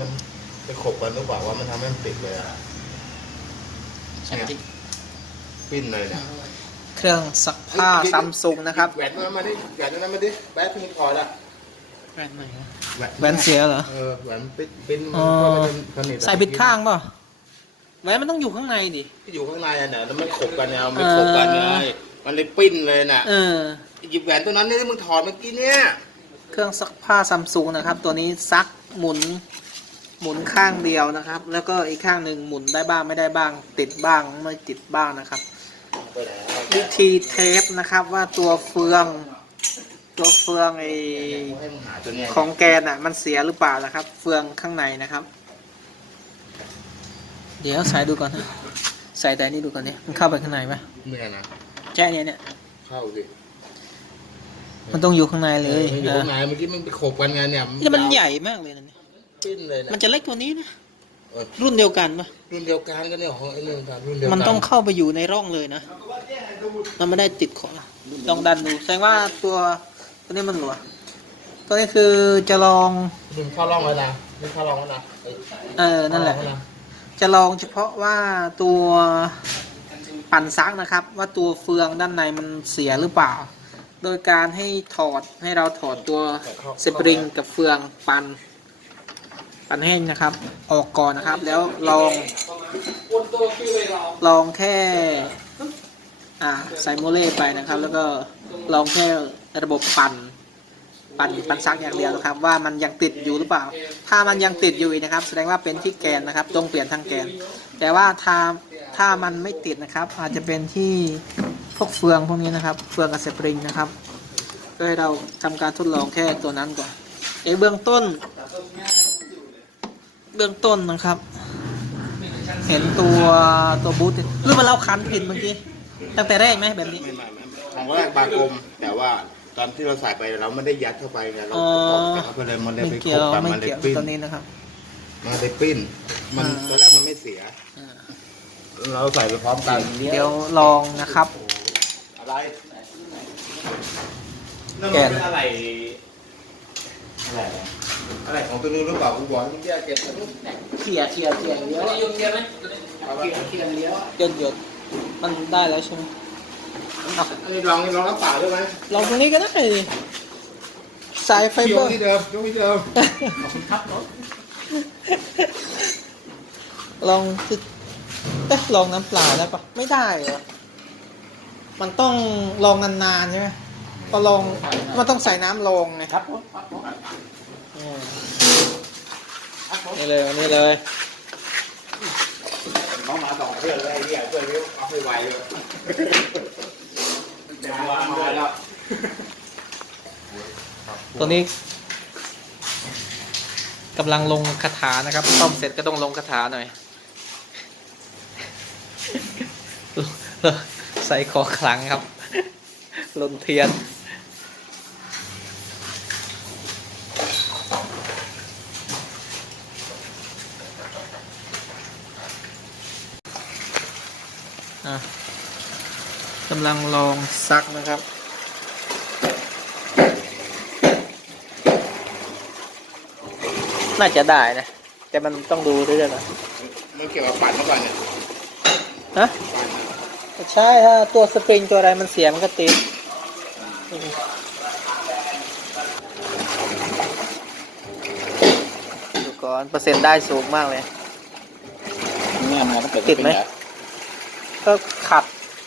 มันไปขบกันหรือเปล่าว่ามันทำให้มันติดเลยอะใช่ไหมที่ปิ้นเลยเนี่ยเครื่องซักผ้าซัมซุงนะครับแหวนนั้นมาดิแหวนนั้นมาดิแบทพิงพอร์ตอะแบรนด์ไหนอะแหวนเสียเหรอเออแหวนปิ้นปิ้นอ๋อก็มันสนิทใส่บิดข้างเปล่ะแหวนมันต้องอยู่ข้างในดิที่อยู่ข้างในอะเนี่ยแล้วมันขบกันเนี่ยมันขบกันไงมันเลยปิ้นเลยน่ะเออหยิบแหวนตัวนั้นนี่มึงถอดเมื่อกี้เนี่ย เครื่องซักผ้าซัมซุงนะครับ ตัวนี้ซักหมุน หมุนข้างเดียวนะครับ แล้วก็อีกข้างหนึ่งหมุนได้บ้างไม่ได้บ้าง ติดบ้างไม่ติดบ้างนะครับไปไหนอะวิธีเทปนะครับว่าตัวเฟือง ตัวเฟืองไอให้มึงหาตัวเนี้ยของแกนอะ มันเสียหรือเปล่านะครับ เฟืองข้างในนะครับ เดี๋ยวใส่ดูก่อนนะใส่แต่นี่ดูก่อนเนี่ยมันเข้าไปข้างในไหมเนี่ยนะแจ้เนี่ยเนี่ยเข้าสิมันต้องอยู่ข้างในเลยมันอยู่เออข้างในเมื่อกี้มันไปขบกันไงเนี่ยนี่มันใหญ่มากเลยนะเนี่ย ปิ้นเลยนะมันจะเล็กกว่านี้นะเออรุ่นเดียวกันปะรุ่นเดียวกันก็เนี่ยของไอ้นี่ครับรุ่นเดียวกัมันต้องเข้าไปอยู่ในร่องเลยนะมันไม่ได้ติดของลองดันดูแสดงว่าตัวตัวนี้มันหลวตัวนี้คือจะลองดึงเข้าร่องแล้วนะดึงเข้าร่องแล้วนะเอ้ยเออนั่นแหละเข้าร่องวจะลองเฉพาะว่าตัวปั่นซักนะครับ ว่าตัวเฟืองด้านในมันเสียหรือเปล่า โดยการให้ถอดให้เราถอดตัวสปริงกับเฟืองปั่น ปั่นให้งนะครับ ออกก่อนนะครับ แล้วลอง ลองแค่ อ่าใส่โมเล่ไปนะครับ แล้วก็ลองแค่ระบบปั่น ปั่นปั่นซักอย่างเดียวนะครับ ว่ามันยังติดอยู่หรือเปล่า ถ้ามันยังติดอยู่นะครับ แสดงว่าเป็นที่แกนนะครับต้องเปลี่ยนทางแกน แต่ว่าถ้าถ้ามันไม่ติดนะครับ อาจจะเป็นที่พวกเฟืองพวกนี้นะครับ เฟืองกับสปริงนะครับก็ให้เราทำการทดลองแค่ตัวนั้นก่อนเอยเบื้องต้น เบื้องต้นนะครับ เห็นตัวตัวบูทหรือว่าเราคันผิดเมื่อกี้ ตั้งแต่แรกไหมแบบนี้ ไม่ไม่ไม่ของแรกบางกลมแต่ว่าตอนที่เราใส่ไปเราไม่ได้ยัดเข้าไปไงเราอ๋อตอกเข้าไปเลยมันเลยไม่ไปขเกี่ยวบกันไม่มันเลยเกี่ยวปิ้นตัวนี้นะครับ มันเลยปิ้น มันอ่า ตอนแรกมันไม่เสีย อ่าเราใส่ไปพร้อมกันเดี๋ยวลองนะครับ อะไรแกน อะไรอะไร อะไรของตัวนู้นหรือเปล่ากูบอกให้มึงแยกเก็บตัวนู้นเขี่ยเขี่ยเขี่ยเดี๋ยวไม่ได้ยงเดียวไหมเอาไปเคียงเดียวอะหยดหยดมันได้แล้วใช่ไหมเอาอันนี้ลองนี่ลองน้ำเปล่าด้วยไหมลองตรงนี้ก็ได้ดิสายไฟโยเบองร์ ที่เดิมยกที่เดิมครับรถลองสิเอ๊ะลองน้ำเปล่าได้ปะไม่ได้เหรอ มันต้องลองนานๆใช่ไหมพอลองมันต้องใส่น้ำลงไงครับผม ครับผมอืมครับผมนี่เลยนี่เลยน้องมาสองเพื่อนเลยไอ้เนี่ยเพื่อนนี้เอาให้ไวเลยเดี๋ยวมามาแล้วตัวนี้กำลังลงคาถานะครับซ่อมเสร็จก็ต้องลงคาถาหน่อย ใส่คอคลังครับลนเทียน กำลังลองซักนะครับ น่าจะได้นะ แต่มันต้องดูเรื่อยๆก่อนมันเกี่ยวกับฝันเมื่อก่อนเนี่ยฮะใช่ถ้าตัวสปริงตัวอะไรมันเสียมันก็ติดดูก่อนเปอร์เซ็นต์ได้สูงมากเลย เนี่ยมันต้องเปิดติดไหม ก็ขัดใ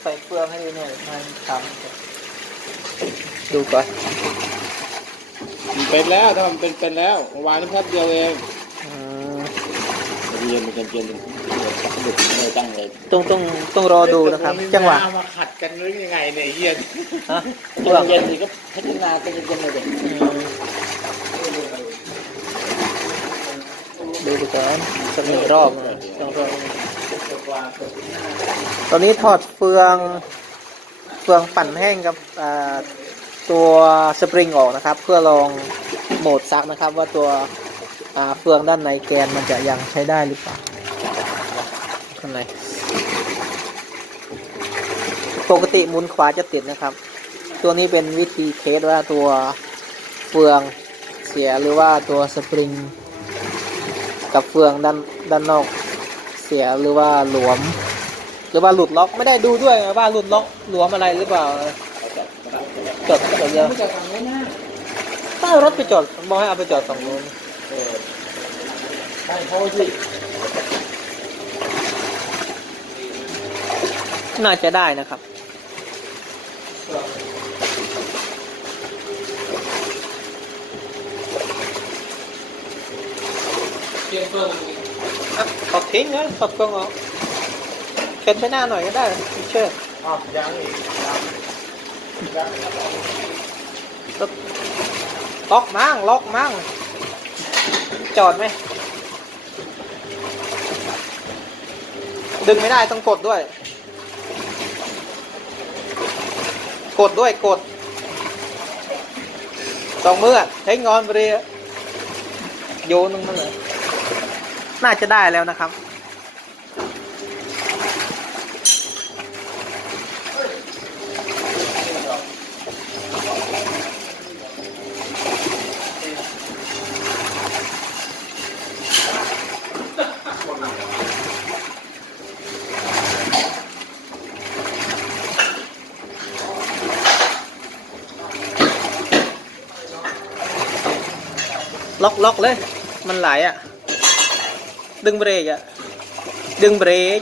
ส่เฟืองให้ดูเนี่ยมันทำดูก่อนมันเป็นแล้วถ้ามันเป็นเป็นแล้วเมื่อวานนี้แป๊บเดียวเองอืมเย็นเป็นเย็นสักดึกเลยตั้งเลยต้องต้องต้องรอดูนะครับ จังหวะเอามาขัดกันหรือยังไงเนี่ยไอ้เยี่ยนฮะเย็นเย็นนี่ก็พัฒนาเป็นเย็นเลยเด็กอืมดูดูก่อนสักหนึ่งรอบนะต้องรอบ ตอนนี้ถอดเฟือง เฟืองปั่นแห้งกับตัวสปริงออกนะครับ เพื่อลองโหมดซักนะครับ ว่าตัวเฟืองด้านในแกนมันจะยังใช้ได้หรือเปล่าข้างในปกติหมุนขวาจะติดนะครับ ตัวนี้เป็นวิธีเทสว่าตัวเฟืองเสียหรือว่าตัวสปริง กับเฟืองด้านด้านนอก เสียหรือว่าหลวม หรือว่าหลุดล็อกไม่ได้ดูด้วยว่าหลุดล็อกหลวมอะไรหรือเปล่าจอดจอดเยอะไม่จะทำไม่น่าถ้ารถไปจอดบอกให้เอาไปจอดฝั่งนู้นเออให้เขาสิน่าจะได้นะครับเกียมอะ ถอดทิ้งนะถอดเครื่องออกเข็นไปหน้าหน่อยก็ได้เชื่ออ้าวยังอีกยังยังล็อกมั่งล็อกมั่งจอดไหม ดึงไม่ได้ต้องกดด้วย กดด้วยกดสองมืออใช้งอนไปเลยโยนลงมาเลย น่าจะได้แล้วนะครับ ล็อกล็อกเลย มันไหลอะ ดึงเบรกอะดึงเบรก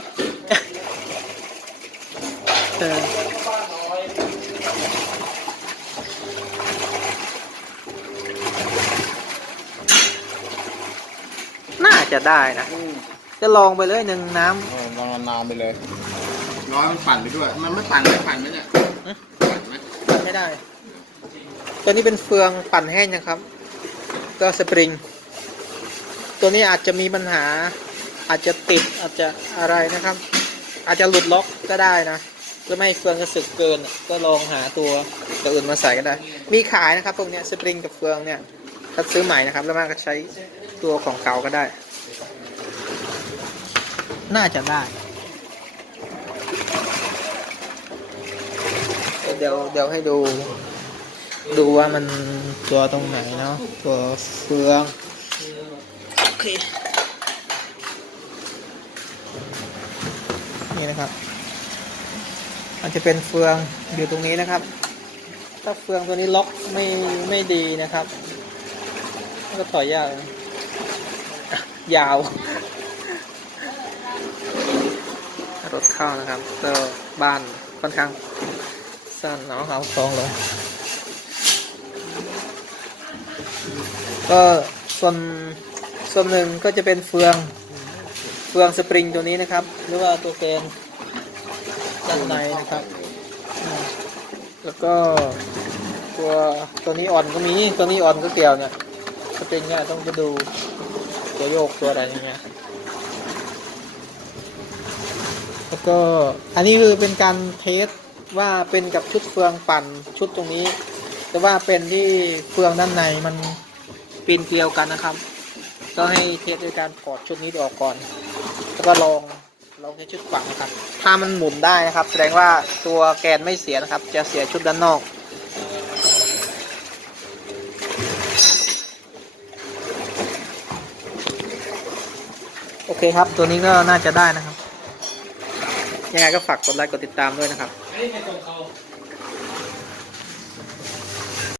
เออน่าจะได้นะ จะลองไปเลยหนึ่งน้เออลองนานๆไปเลยร้อยมันปั่นไปด้วย มันไม่ปั่นไม่ปั่นไหมเนี่ยปั่นไหมำปั่นไม่ได้ ตัวนี้เป็นเฟืองปั่นแห้งนะครับ ก็สปริง ตัวนี้อาจจะมีปัญหา อาจจะติดอาจจะอะไรนะครับ อาจจะหลุดล็อกก็ได้นะหรือไม่เฟืองกระสึกเกิน ก็ลองหาตัวตัวอื่นมาใส่ก็ได้ มีขายนะครับพวกนี้สปริงกับเฟืองเนี่ยถ้าซื้อใหม่นะครับ แล้วมันก็ใช้ตัวของเก่าก็ได้ น่าจะได้ เดี๋ยวเดี๋ยวให้ดู ดูว่ามันตัวตรงไหนเนาะตัวเฟือง เค นี่นะครับ มันจะเป็นเฟืองอยู่ตรงนี้นะครับ ถ้าเฟืองตัวนี้ล็อกไม่ไม่ดีนะครับ ก็ถอยยากยาวรถเข้านะครับก็บ้านค่อนข้างสั้นเนาะเอาตรงเลยก็ส่วน ส่วนหนึ่งก็จะเป็นเฟืองเฟืองสปริงตัวนี้นะครับ หรือว่าตัวเกนด้านในนะครับ แล้วก็ตัวตัวนี้อ่อนก็มีตัวนี้อ่อนก็เกี่ยวเนี่ยสปริงเนี่ยต้องไปดูตัวโยกตัวอะไรอย่างเงี้ยแล้วก็อันนี้คือเป็นการเทสว่าเป็นกับชุดเฟืองปั่นชุดตรงนี้ แต่ว่าเป็นที่เฟืองด้านในมันปีนเกลียวกันนะครับ ก็ให้เทสด้วยการถอดชุดนี้ออกก่อน แล้วก็ลองลองใช้ชุดฝังนะครับ ถ้ามันหมุนได้นะครับ แสดงว่าตัวแกนไม่เสียนะครับ จะเสียชุดด้านนอกโอเคครับ ตัวนี้ก็น่าจะได้นะครับ ยังไงก็ฝากกดไลค์กดติดตามด้วยนะครับ